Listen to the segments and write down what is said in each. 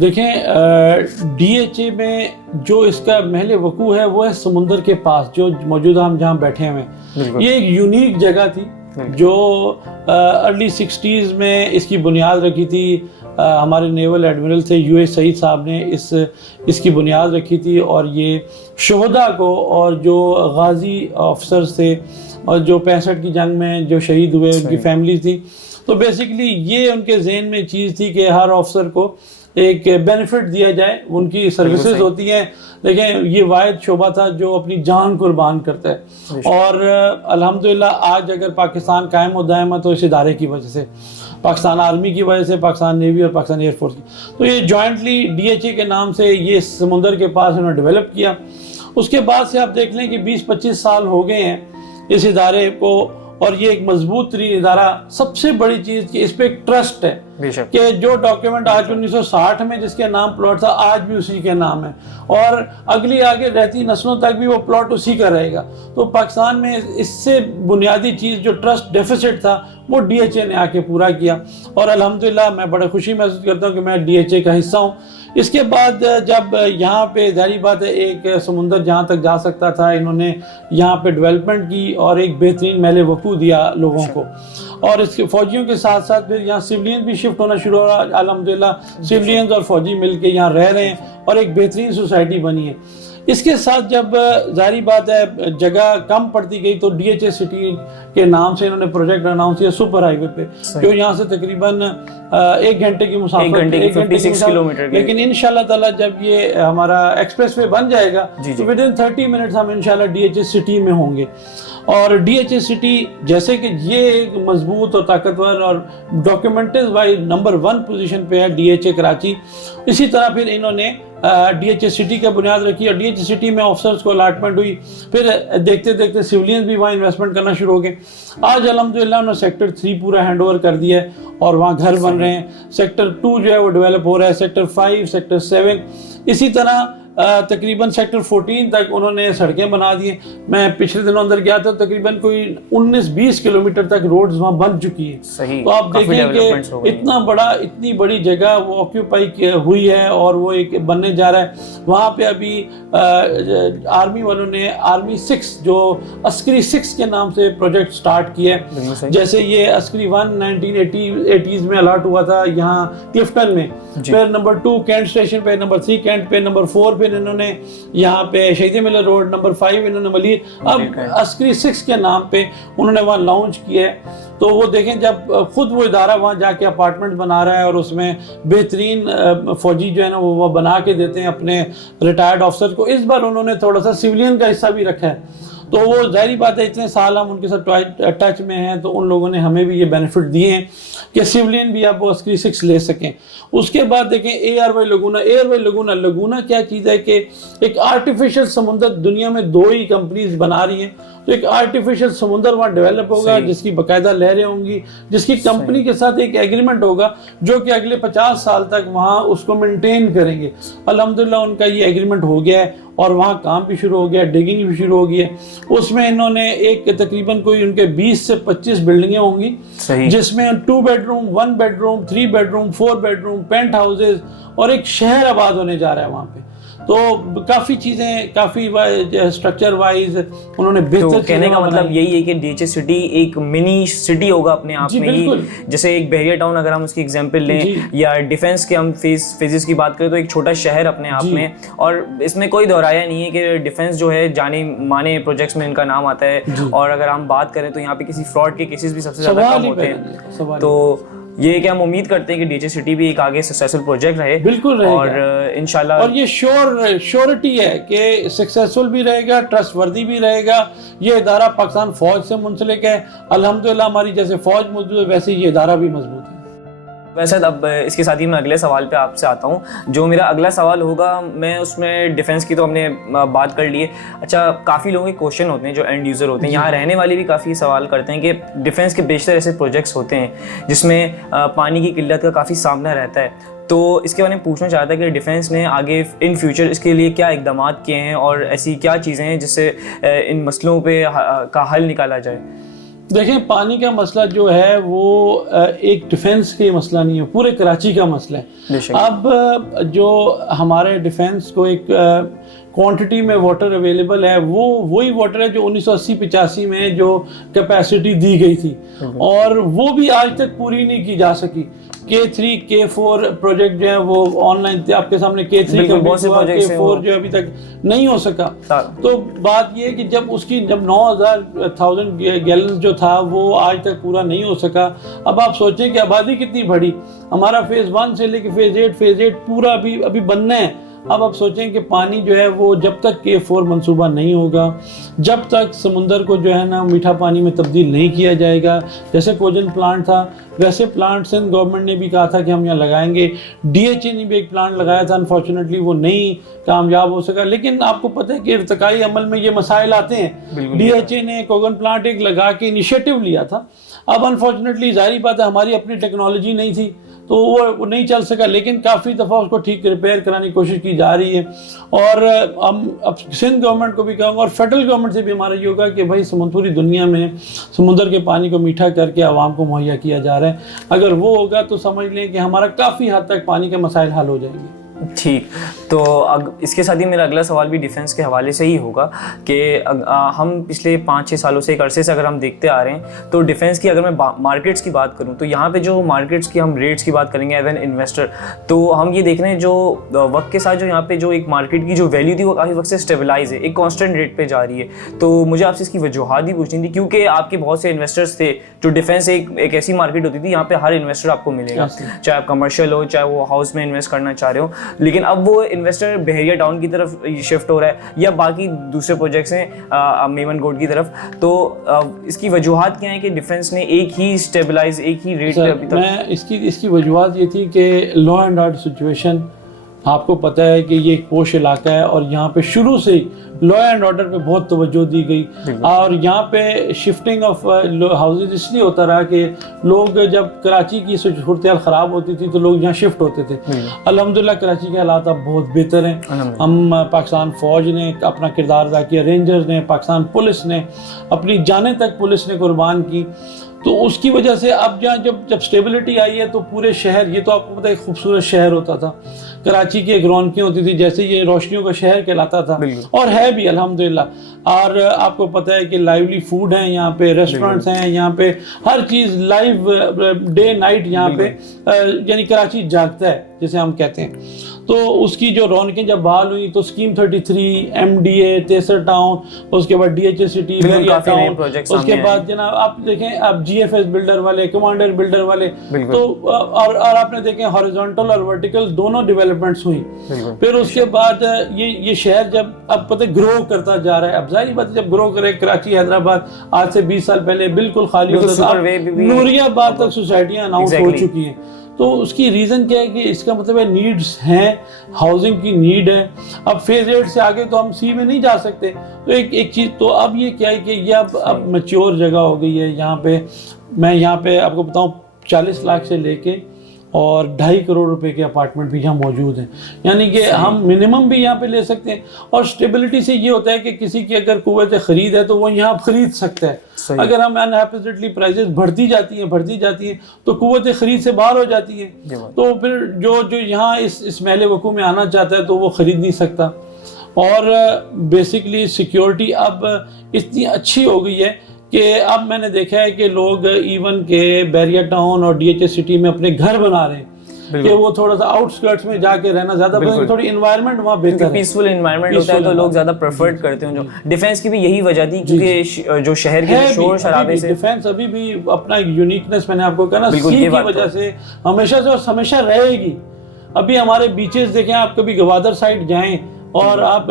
دیکھیں DHA میں جو اس کا محل وقوع ہے وہ ہے سمندر کے پاس جو موجودہ ہم جہاں بیٹھے ہوئے ہیں. یہ ایک یونیک جگہ تھی جو ارلی 60s میں اس کی بنیاد رکھی تھی. ہمارے نیول ایڈمرل تھے US سعید صاحب نے اس کی بنیاد رکھی تھی, اور یہ شہداء کو اور جو غازی آفسرز تھے اور جو 65 کی جنگ میں جو شہید ہوئے ان کی فیملی تھی, تو بیسیکلی یہ ان کے ذہن میں چیز تھی کہ ہر آفسر کو ایک بینیفٹ دیا جائے. ان کی سروسز ہوتی ہیں لیکن یہ واحد شعبہ تھا جو اپنی جان قربان کرتا ہے, اور الحمدللہ آج اگر پاکستان قائم و دائم ہے تو اس ادارے کی وجہ سے, پاکستان آرمی کی وجہ سے, پاکستان نیوی اور پاکستان ایئر فورس کی. تو یہ جوائنٹلی DHA کے نام سے یہ سمندر کے پاس انہوں نے ڈیولپ کیا. اس کے بعد سے آپ دیکھ لیں کہ 20-25 سال ہو گئے ہیں اس ادارے کو, اور یہ ایک مضبوط ترین ادارہ. سب سے بڑی چیز کہ اس پہ ایک ٹرسٹ ہے کہ جو ڈاکیومنٹ آج 1960 میں جس کے نام پلاٹ تھا آج بھی اسی کے نام ہے, اور اگلی آگے رہتی نسلوں تک بھی وہ پلاٹ اسی کا رہے گا. تو پاکستان میں اس سے بنیادی چیز جو ٹرسٹ ڈیفیسٹ تھا وہ DHA نے آ کے پورا کیا, اور الحمدللہ میں بڑے خوشی محسوس کرتا ہوں کہ میں DHA کا حصہ ہوں. اس کے بعد جب یہاں پہ ظاہری بات ہے ایک سمندر جہاں تک جا سکتا تھا, انہوں نے یہاں پہ ڈیولپمنٹ کی اور ایک بہترین محل وقوع دیا لوگوں کو, اور اس کے فوجیوں کے ساتھ ساتھ پھر یہاں سولین بھی شفٹ ہونا شروع ہو رہا. الحمدللہ سولینز اور فوجی مل کے یہاں رہ رہے ہیں اور ایک بہترین سوسائٹی بنی ہے. اس کے ساتھ جب ظاہری بات ہے جگہ کم پڑتی گئی تو DHA سٹی کے نام سے انہوں نے پروجیکٹ اناؤنس کیا سپر ہائی وے پہ, جو یہاں سے تقریباً 1 گھنٹے کی مسافت, 56 کلومیٹر. لیکن انشاءاللہ تعالیٰ جب یہ ہمارا ایکسپریس وے بن جائے گا تو ودن 30 منٹس ہم انشاءاللہ DHA سٹی میں ہوں گے. اور DHA سٹی جیسے کہ یہ ایک مضبوط اور طاقتور اور ڈاکیومنٹز وائی نمبر 1 پوزیشن پہ ہے DHA کراچی. اسی طرح پھر انہوں نے DHA سٹی کا بنیاد رکھی, اور DHA سٹی میں آفسرز کو الاٹمنٹ ہوئی. پھر دیکھتے دیکھتے سولینز بھی وہاں انویسٹمنٹ کرنا شروع ہو گئے. آج الحمدللہ انہوں نے سیکٹر 3 پورا ہینڈ اوور کر دیا ہے اور وہاں گھر بن رہے ہیں. سیکٹر 2 جو ہے وہ ڈیولپ ہو رہا ہے, سیکٹر 5, سیکٹر 7, اسی طرح تقریباً سیکٹر 14 تک انہوں نے سڑکیں بنا دی ہیں. میں پچھلے دنوں اندر گیا تھا, تقریباً کوئی 19-20 کلومیٹر تک روڈز وہاں بن چکی ہیں. تو آپ دیکھیں کہ اتنی بڑی جگہ وہ آکیوپائی ہوئی ہے اور وہ ایک بننے جا رہا ہے. وہاں پہ ابھی آرمی والوں نے آرمی 6 جو عسکری 6 کے نام سے پروجیکٹ سٹارٹ کیا ہے. جیسے یہ عسکری 1 1980s میں الاٹ ہوا تھا یہاں کلفٹن میں, پھر نمبر 2 کینٹ اسٹیشن پہ, نمبر 3 کینٹ پہ, نمبر 4 پھر انہوں نے یہاں پہ شہید ملر روڈ, نمبر 5 انہوں نے ملیر, اب عسکری 6 کے نام پہ انہوں نے وہاں لانچ کیا ہے. تو وہ دیکھیں جب خود وہ ادارہ وہاں جا کے اپارٹمنٹ بنا رہا ہے اور اس میں بہترین فوجی جو ہے نا وہ بنا کے دیتے ہیں اپنے ریٹائرڈ آفسر کو. اس بار انہوں نے تھوڑا سا سولین کا حصہ بھی رکھا ہے. تو وہ ظاہری بات ہے اتنے سال ہم ان کے ساتھ ٹچ میں ہیں تو ان لوگوں نے ہمیں بھی یہ بینیفٹ دیے ہیں کہ سولین بھی آپ وہ عسکری 6 لے سکیں. اس کے بعد دیکھیں ARY لگونا کیا چیز ہے کہ ایک آرٹیفیشل سمندر دنیا میں 2 ہی کمپنیز بنا رہی ہیں. تو ایک آرٹیفیشل سمندر وہاں ڈیولپ ہوگا جس کی باقاعدہ لہریں ہوں گی, جس کی کمپنی کے ساتھ ایک ایگریمنٹ ہوگا جو کہ اگلے 50 سال تک وہاں اس کو مینٹین کریں گے. الحمدللہ ان کا یہ ایگریمنٹ ہو گیا ہے اور وہاں کام بھی شروع ہو گیا, ڈگنگ بھی شروع ہو گئی ہے. اس میں انہوں نے ایک تقریباً کوئی ان کے 20 سے 25 بلڈنگیں ہوں گی جس میں 2 bedroom, 1 bedroom, 3 bedroom, 4 bedroom, penthouses اور ایک شہر آباد ہونے جا رہا ہے وہاں پہ. تو کافی چیزیں کافی اسٹرکچر وائز انہوں نے بہتر. کہنے کا مطلب یہی ہے کہ DHA سٹی ایک منی سٹی ہوگا اپنے آپ میں ہی, جیسے ایک بحریہ ٹاؤن اگر ہم اس کی ایگزامپل لیں, یا ڈیفنس کے ہم فیزز کی بات کریں تو ایک چھوٹا شہر اپنے آپ میں. اور اس میں کوئی دہرایا نہیں ہے کہ ڈیفنس جو ہے جانے مانے پروجیکٹس میں ان کا نام آتا ہے, اور اگر ہم بات کریں تو یہاں پہ کسی فراڈ کے کیسز بھی سب سے زیادہ کم ہوتے ہیں. تو یہ کہ ہم امید کرتے ہیں کہ DHA سٹی بھی ایک آگے سکسیسفل پروجیکٹ رہے. بالکل رہے گا, اور انشاءاللہ, اور یہ شیورٹی ہے کہ سکسیسفل بھی رہے گا, ٹرسٹ وردی بھی رہے گا. یہ ادارہ پاکستان فوج سے منسلک ہے. الحمدللہ ہماری جیسے فوج موجود ہے ویسے یہ ادارہ بھی مضبوط ہے. ویسے اب اس کے ساتھ ہی میں اگلے سوال پہ آپ سے آتا ہوں. جو میرا اگلا سوال ہوگا, میں اس میں ڈیفنس کی تو ہم نے بات کر لی ہے. اچھا, کافی لوگوں کے کوشچن ہوتے ہیں جو اینڈ یوزر ہوتے ہیں, یہاں رہنے والے بھی کافی سوال کرتے ہیں کہ ڈیفنس کے بیشتر ایسے پروجیکٹس ہوتے ہیں جس میں پانی کی قلت کا کافی سامنا رہتا ہے. تو اس کے بارے میں پوچھنا چاہتا ہے کہ ڈیفنس نے آگے ان فیوچر اس کے لیے کیا اقدامات کیے ہیں اور ایسی کیا چیزیں ہیں جس سے ان مسئلوں پہ کا حل نکالا جائے. دیکھیں پانی کا مسئلہ جو ہے وہ ایک ڈیفنس کے مسئلہ نہیں ہے, پورے کراچی کا مسئلہ ہے. اب جو ہمارے ڈیفنس کو ایک کوانٹٹی میں واٹر اویلیبل ہے, وہ وہی واٹر ہے جو 1980-85 میں جو کیپیسٹی دی گئی تھی, اور وہ بھی آج تک پوری نہیں کی جا سکی. K3 K4 پروجیکٹ جو ہے وہ آن لائن آپ کے سامنے, K3 K4 جو ابھی تک نہیں ہو سکا. تو بات یہ ہے کہ جب 9,000 گیلن جو تھا وہ آج تک پورا نہیں ہو سکا. اب آپ سوچیں کہ آبادی کتنی بڑی, ہمارا فیز 1 سے لے کے فیز 8 پورا ابھی بننا ہے. اب آپ سوچیں کہ پانی جو ہے وہ جب تک K4 منصوبہ نہیں ہوگا, جب تک سمندر کو جو ہے نا میٹھا پانی میں تبدیل نہیں کیا جائے گا, جیسے کوجن پلانٹ تھا ویسے پلانٹ سندھ گورنمنٹ نے بھی کہا تھا کہ ہم یہاں لگائیں گے. DHA نے بھی ایک پلانٹ لگایا تھا, انفارچونیٹلی وہ نہیں کامیاب ہو سکا. لیکن آپ کو پتہ ہے کہ ارتقائی عمل میں یہ مسائل آتے ہیں. DHA نے کوگن پلانٹ ایک لگا کے انیشیٹو لیا تھا. اب انفارچونیٹلی ظاہری بات ہے ہماری اپنی ٹیکنالوجی نہیں تھی تو وہ نہیں چل سکا, لیکن کافی دفعہ اس کو ٹھیک ریپیئر کرانے کی کوشش کی جا رہی ہے. اور ہم اب سندھ گورنمنٹ کو بھی کہوں گا اور فیڈرل گورنمنٹ سے بھی ہمارا یہ ہوگا کہ بھائی پوری دنیا میں سمندر کے پانی کو میٹھا کر کے عوام کو مہیا کیا جا رہا ہے. اگر وہ ہوگا تو سمجھ لیں کہ ہمارا کافی حد تک پانی کے مسائل حل ہو جائیں گے. ٹھیک, تو اس کے ساتھ ہی میرا اگلا سوال بھی ڈیفنس کے حوالے سے ہی ہوگا کہ ہم پچھلے 5-6 سالوں سے ایک عرصے سے اگر ہم دیکھتے آ رہے ہیں تو ڈیفنس کی اگر میں مارکیٹس کی بات کروں تو یہاں پہ جو مارکیٹس کی ہم ریٹس کی بات کریں گے ایز این انویسٹر, تو ہم یہ دیکھ رہے ہیں جو وقت کے ساتھ جو یہاں پہ جو ایک مارکیٹ کی جو ویلیو تھی وہ کافی وقت سے اسٹیبلائز ہے, ایک کانسٹنٹ ریٹ پہ جا رہی ہے. تو مجھے آپ سے اس کی وجوہات بھی پوچھنی تھی کیونکہ آپ کے بہت سے انویسٹرس تھے. جو ڈیفنس ایک ایسی مارکیٹ ہوتی تھی یہاں پہ ہر انویسٹر آپ کو ملے گا, چاہے آپ کمرشل ہو چاہے وہ ہاؤس میں انویسٹ کرنا چاہ رہے ہو, لیکن اب وہ انویسٹر بحریہ ٹاؤن کی طرف شفٹ ہو رہا ہے یا باقی دوسرے پروجیکٹس ہیں میمن گوڈ کی طرف. تو اس کی وجوہات کیا ہیں کہ ڈیفنس نے ایک ہی اسٹیبلائز ایک ہی ریٹ پہ ابھی تک؟ میں اس کی وجوہات یہ تھی کہ لا اینڈ آرڈر سچویشن, آپ کو پتہ ہے کہ یہ ایک پوش علاقہ ہے اور یہاں پہ شروع سے ہی لا اینڈ آرڈر پہ بہت توجہ دی گئی. اور یہاں پہ شفٹنگ آف ہاؤسز اس لیے ہوتا رہا کہ لوگ جب کراچی کی صورتحال خراب ہوتی تھی تو لوگ یہاں شفٹ ہوتے تھے. الحمدللہ کراچی کے حالات اب بہت بہتر ہیں. ہم پاکستان فوج نے اپنا کردار ادا کیا, رینجرز نے, پاکستان پولیس نے اپنی جانیں تک پولیس نے قربان کی. تو اس کی وجہ سے اب جب اسٹیبلٹی آئی ہے تو پورے شہر, یہ تو آپ کو پتہ ہے ایک خوبصورت شہر ہوتا تھا, کراچی کی ایک رونقیں ہوتی تھی, جیسے یہ روشنیوں کا شہر کہلاتا تھا اور ہے بھی الحمدللہ. اور آپ کو پتہ ہے کہ لائیولی فوڈ ہیں یہاں پہ, ریسٹورنٹس ہیں یہاں پہ, ہر چیز لائیو ڈے نائٹ یہاں پہ, یعنی کراچی جاگتا ہے جسے ہم کہتے ہیں. تو اس کی جو رونقیں جب بحال ہوئی تو اسکیم 33, MDA, تیسر ٹاؤن, اس کے بعد DHA سٹی, اس کے بعد جناب آپ دیکھیں اب GFS بلڈر والے, کمانڈر بلڈر والے, تو اور آپ نے دیکھیں ہاریزونٹل اور ورٹیکل دونوں ڈیولپمنٹس ہوئی. پھر اس کے بعد یہ شہر جب اب پتہ گرو کرتا جا رہا ہے, اب ظاہری بات جب گرو کرے, کراچی حیدرآباد آج سے 20 سال پہلے بالکل خالی ہوتا تھا, نوریہ آباد تک سوسائٹیاں اناؤنس ہو چکی ہیں. تو اس کی ریزن کیا ہے کہ اس کا مطلب ہے نیڈز ہیں, ہاؤسنگ کی نیڈ ہے. اب فیز 8 سے آگے تو ہم سی میں نہیں جا سکتے. تو ایک چیز تو اب یہ کیا ہے کہ یہ اب میچور جگہ ہو گئی ہے. یہاں پہ میں یہاں پہ آپ کو بتاؤں 40 لاکھ سے لے کے اور 2.5 کروڑ روپے کے اپارٹمنٹ بھی یہاں موجود ہیں, یعنی کہ ہم منیمم بھی یہاں پہ لے سکتے ہیں. اور اسٹیبلٹی سے یہ ہوتا ہے کہ کسی کی اگر قوت خرید ہے تو وہ یہاں خرید سکتا ہے. اگر ہم انہیپیٹلی پرائزز بڑھتی جاتی ہیں تو قوت خرید سے باہر ہو جاتی ہے. تو پھر جو یہاں اس محل وقوع میں آنا چاہتا ہے تو وہ خرید نہیں سکتا. اور بیسکلی سیکیورٹی اب اتنی اچھی ہو گئی ہے کہ اب میں نے دیکھا ہے کہ لوگ ایون کہ بحریہ ٹاؤن اور DHA سٹی میں اپنے گھر بنا رہے ہیں کہ وہ تھوڑا سا آؤٹ اسکرٹس میں جا کے رہنا زیادہ پسند, تھوڑی انوائرمنٹ وہاں بہتر ہے, پیسفل انوائرمنٹ ہوتا ہے تو لوگ زیادہ پریفرڈ کرتے ہیں. جو ڈیفنس کی بھی یہی وجہ تھی کیونکہ جو شہر کے شور شرابے سے ڈیفنس ابھی بھی اپنا یونیکنس, میں نے آپ کو کہا نا, سی کی وجہ سے ہمیشہ رہے گی. ابھی ہمارے بیچز دیکھیں, آپ کبھی گوادر سائڈ جائیں اور آپ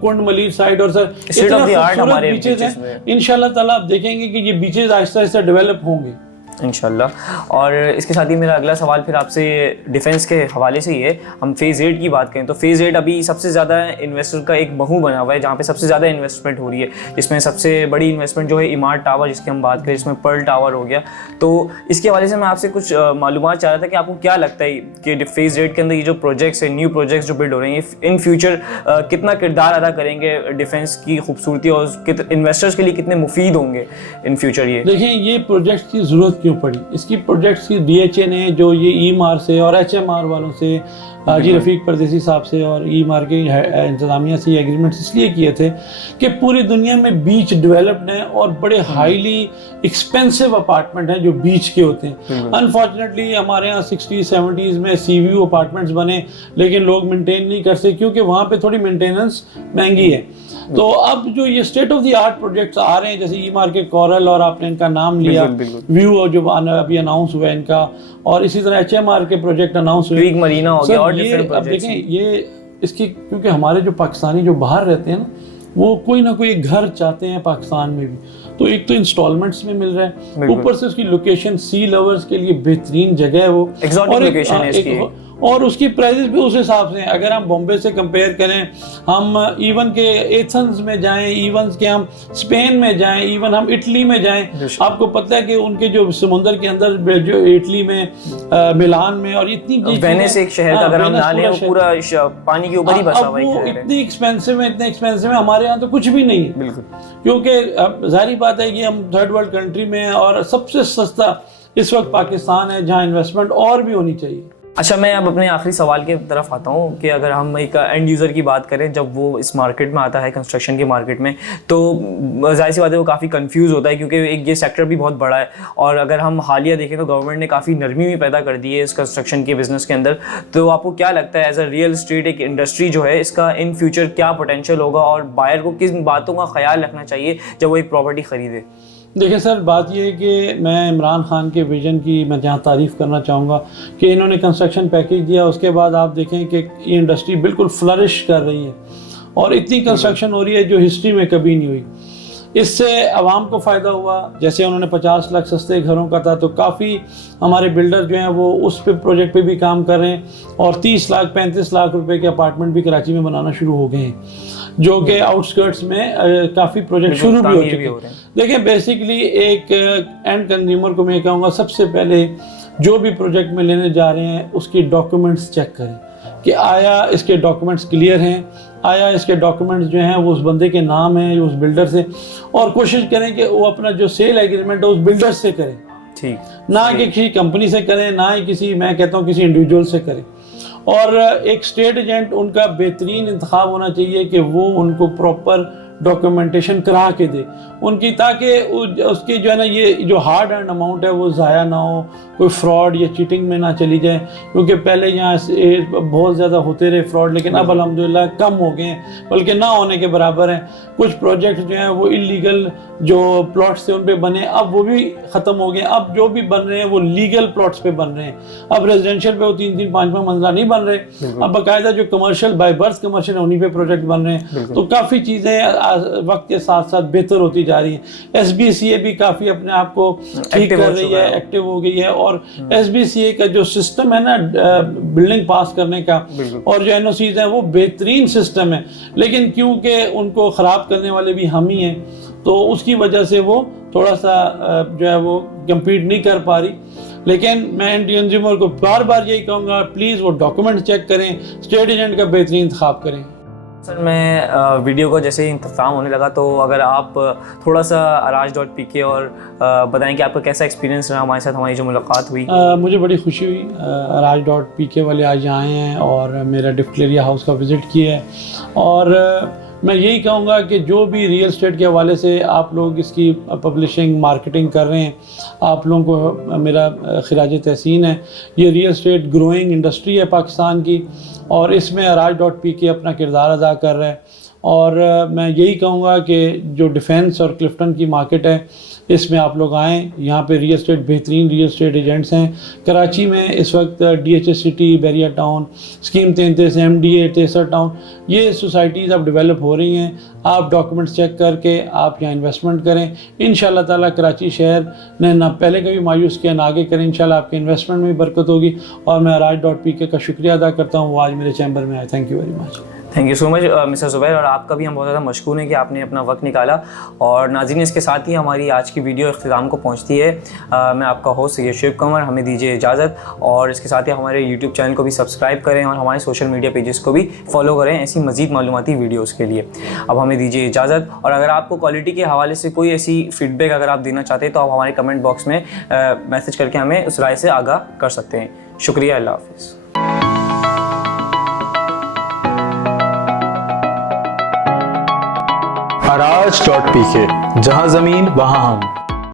کنڈ ملیر سائڈ اور سر اتنا خوبصورت بیچز ہیں. انشاءاللہ تعالیٰ آپ دیکھیں گے کہ یہ بیچز آہستہ آہستہ ڈیولپ ہوں گے. انشاءاللہ. اور اس کے ساتھ ہی میرا اگلا سوال پھر آپ سے ڈیفینس کے حوالے سے ہی ہے. ہم فیز 8 کی بات کریں تو فیز 8 ابھی سب سے زیادہ انویسٹر کا ایک مہو بنا ہوا ہے جہاں پہ سب سے زیادہ انویسٹمنٹ ہو رہی ہے, جس میں سب سے بڑی انویسٹمنٹ جو ہے ایمارٹ ٹاور جس کی ہم بات کریں, جس میں پرل ٹاور ہو گیا. تو اس کے حوالے سے میں آپ سے کچھ معلومات چاہ رہا تھا کہ آپ کو کیا لگتا ہے کہ فیز 8 کے اندر یہ جو پروجیکٹس ہیں, نیو پروجیکٹس جو بلڈ ہو رہے ہیں, ان فیوچر کتنا کردار ادا کریں گے ڈیفینس کی خوبصورتی اور انویسٹرس کے لیے کتنے مفید ہوں گے ان فیوچر؟ یہ دیکھیں یہ پروجیکٹ کی ضرورت کیوں پڑی, اس کی پروجیکٹس کی ڈی ایچ اے نے جو یہ ای مار سے اور ایچ ایم آر والوں سے حاجی رفیق پردیسی صاحب سے اور ای مار کے انتظامیہ سے یہ ایگریمنٹس اس لیے کیے تھے کہ پوری دنیا میں بیچ ڈیولپڈ ہیں اور بڑے ہائیلی ایکسپینسو اپارٹمنٹ ہیں جو بیچ کے ہوتے ہیں. انفارچونیٹلی ہمارے یہاں 60s 70s میں سی ویو اپارٹمنٹس بنے لیکن لوگ مینٹین نہیں کر سکتے کیونکہ وہاں پہ تھوڑی مینٹیننس مہنگی ہے. تو اب جو یہ state of the art projects آ رہے ہیں جیسے ای مار کے کورل اور آپ نے ان کا نام لیا, ویو جو ابھی اناؤنس ہوا ہے ان کا, اور اسی طرح ایچ ایم آر کے پروجیکٹ اناؤنس ہوئے, گریک مرینا ہو گیا اور ڈیفرنٹ اب دیکھیں یہ اس کی کیونکہ ہمارے جو پاکستانی جو باہر رہتے ہیں نا وہ کوئی نہ کوئی گھر چاہتے ہیں پاکستان میں بھی, تو ایک تو انسٹالمنٹس میں مل رہا ہے, اوپر سے اس کی لوکیشن سی لورز کے لیے بہترین جگہ ہے وہ, اور اس کی پرائزز بھی اس حساب سے ہیں. اگر ہم بامبے سے کمپیئر کریں, ہم ایون کے ایتھنز میں جائیں, ایون کہ ہم اسپین میں جائیں, ایون ہم اٹلی میں جائیں, آپ کو پتہ ہے کہ ان کے جو سمندر کے اندر جو اٹلی میں ملان میں اور اتنی وینس ایک شہر کا اگر ہم نہ لیں وہ پورا پانی کے اوپر ہی بسا ہوا ہے, اتنی ایکسپینسو ہے, ہمارے یہاں تو کچھ بھی نہیں ہے بالکل, کیونکہ ظاہری بات ہے کہ ہم تھرڈ ورلڈ کنٹری میں ہیں اور سب سے سستا اس وقت پاکستان ہے جہاں انویسٹمنٹ اور بھی ہونی چاہیے. اچھا, میں اب اپنے آخری سوال کی طرف آتا ہوں کہ اگر ہم ایک اینڈ یوزر کی بات کریں جب وہ اس مارکیٹ میں آتا ہے کنسٹرکشن کے مارکیٹ میں, تو ظاہر سی بات ہے وہ کافی کنفیوز ہوتا ہے کیونکہ ایک یہ سیکٹر بھی بہت بڑا ہے, اور اگر ہم حالیہ دیکھیں تو گورنمنٹ نے کافی نرمی بھی پیدا کر دی ہے اس کنسٹرکشن کے بزنس کے اندر. تو آپ کو کیا لگتا ہے ایز اے ریئل اسٹیٹ ایک انڈسٹری جو ہے اس کا ان فیوچر کیا پوٹینشیل ہوگا, اور بائر کو کس باتوں کا خیال رکھنا چاہیے جب وہ ایک پراپرٹی خریدے؟ دیکھیں سر, بات یہ ہے کہ میں عمران خان کے ویژن کی میں جہاں تعریف کرنا چاہوں گا کہ انہوں نے کنسٹرکشن پیکیج دیا, اس کے بعد آپ دیکھیں کہ یہ انڈسٹری بالکل فلرش کر رہی ہے اور اتنی کنسٹرکشن ہو رہی ہے جو ہسٹری میں کبھی نہیں ہوئی. اس سے عوام کو فائدہ ہوا, جیسے انہوں نے 50 لاکھ سستے گھروں کا تھا تو کافی ہمارے بلڈر جو ہیں وہ اس پہ پروجیکٹ پہ بھی کام کر رہے ہیں, اور 30 لاکھ 35 لاکھ روپے کے اپارٹمنٹ بھی کراچی میں بنانا شروع ہو گئے ہیں جو کہ آؤٹ اسکرٹس میں کافی پروجیکٹ شروع بھی ہو چکے ہیں. دیکھیں بیسیکلی ایک اینڈ کنزیومر کو میں کہوں گا سب سے پہلے جو بھی پروجیکٹ میں لینے جا رہے ہیں اس کی ڈاکومنٹس چیک کریں کہ آیا اس کے ڈاکومنٹس کلیئر ہیں, آیا اس کے ڈاکومنٹس جو ہیں وہ اس بندے کے نام ہیں اس بلڈر سے, اور کوشش کریں کہ وہ اپنا جو سیل ایگریمنٹ ہے اس بلڈر سے کریں, نہ کہ کسی کمپنی سے کریں, نہ ہی کسی میں کہتا ہوں کسی انڈیویجول سے کریں. اور ایک اسٹیٹ ایجنٹ ان کا بہترین انتخاب ہونا چاہیے کہ وہ ان کو پراپر ڈاکومنٹیشن کرا کے دے ان کی, تاکہ اس کی جو ہے نا یہ جو ہارڈ اینڈ اماؤنٹ ہے وہ ضائع نہ ہو, کوئی فراڈ یا چیٹنگ میں نہ چلی جائے, کیونکہ پہلے یہاں بہت زیادہ ہوتے رہے فراڈ, لیکن اب الحمدللہ کم ہو گئے ہیں بلکہ نہ ہونے کے برابر ہیں. کچھ پروجیکٹ جو ہیں وہ انلیگل جو پلاٹس تھے ان پہ بنے, اب وہ بھی ختم ہو گئے, اب جو بھی بن رہے ہیں وہ لیگل پلاٹس پہ بن رہے ہیں. اب ریزیڈینشیل پہ وہ 3-3 5 منزلہ نہیں بن رہے, اب باقاعدہ جو کمرشل بائی برتھ کمرشل ہیں انہیں پہ پروجیکٹ بن رہے ہیں. تو کافی چیزیں وقت کے ساتھ ساتھ بہتر ہوتی جا رہی ہیں. ایس بی سی اے بھی کافی اپنے آپ کو ٹھیک کر رہی ہے, ایکٹیو ہو گئی ہے, اور ایس بی سی اے کا جو سسٹم ہے نا بلڈنگ پاس کرنے کا اور جو این او سیز ہیں وہ بہترین سسٹم ہے, لیکن کیونکہ ان کو خراب کرنے والے بھی ہم ہی ہیں تو اس کی وجہ سے وہ تھوڑا سا جو ہے وہ کمپیٹ نہیں کر پا رہی. لیکن میں اینڈ کنزیومر کو بار بار یہی کہوں گا پلیز وہ ڈاکومنٹ چیک کریں, اسٹیٹ ایجنٹ کا بہترین انتخاب کریں. سر میں ویڈیو کا جیسے ہی اختتام ہونے لگا تو اگر آپ تھوڑا سا aaraaj.pk اور بتائیں کہ آپ کا کیسا ایکسپیرینس رہا ہمارے ساتھ ہماری جو ملاقات ہوئی. مجھے بڑی خوشی ہوئی, aaraaj.pk والے آج آئے ہیں اور میرا ڈفٹلیریا ہاؤس کا وزٹ کیا ہے, اور میں یہی کہوں گا کہ جو بھی ریئل اسٹیٹ کے حوالے سے آپ لوگ اس کی پبلشنگ مارکیٹنگ کر رہے ہیں, آپ لوگوں کو میرا خراج تحسین ہے. یہ ریئل اسٹیٹ گروئنگ انڈسٹری ہے پاکستان کی, اور اس میں aaraaj.pk اپنا کردار ادا کر رہا ہے, اور میں یہی کہوں گا کہ جو ڈیفینس اور کلفٹن کی مارکیٹ ہے اس میں آپ لوگ آئیں. یہاں پہ ریئل اسٹیٹ بہترین ریئل اسٹیٹ ایجنٹس ہیں. کراچی میں اس وقت D H S city, Bahria town, scheme 33, M D A, Taiser town, یہ سوسائٹیز اب ڈیولپ ہو رہی ہیں. آپ ڈاکومنٹس چیک کر کے آپ یہاں انویسٹمنٹ کریں. انشاءاللہ تعالیٰ کراچی شہر نے نہ پہلے کبھی مایوس کیا نہ آگے کریں. انشاءاللہ آپ کے انویسٹمنٹ میں برکت ہوگی. اور میں Araj.pk کا شکریہ ادا کرتا ہوں, وہ آج میرے چیمبر میں آئے. Thank you very much. Thank you so much mister Zubair, اور آپ کا بھی ہم بہت زیادہ مشکور ہیں کہ آپ نے اپنا وقت نکالا. اور ناظرین, اس کے ساتھ ہی ہماری آج کی ویڈیو اختتام کو پہنچتی ہے. میں آپ کا ہوسٹ سید شعیب قمر, ہمیں دیجیے اجازت. اور اس کے ساتھ ہی ہمارے یوٹیوب چینل کو بھی سبسکرائب کریں اور ہمارے سوشل میڈیا پیجز کو بھی فالو کریں ایسی مزید معلوماتی ویڈیوز کے لیے. اب ہمیں دیجیے اجازت. اور اگر آپ کو کوالٹی کے حوالے سے کوئی ایسی فیڈ بیک اگر آپ دینا چاہتے ہیں تو آپ ہمارے کمنٹ باکس میں میسج کر کے ہمیں اس رائے سے آگاہ کر سکتے ہیں. شکریہ, اللہ حافظ. Araj.pk, جہاں زمین وہاں ہم.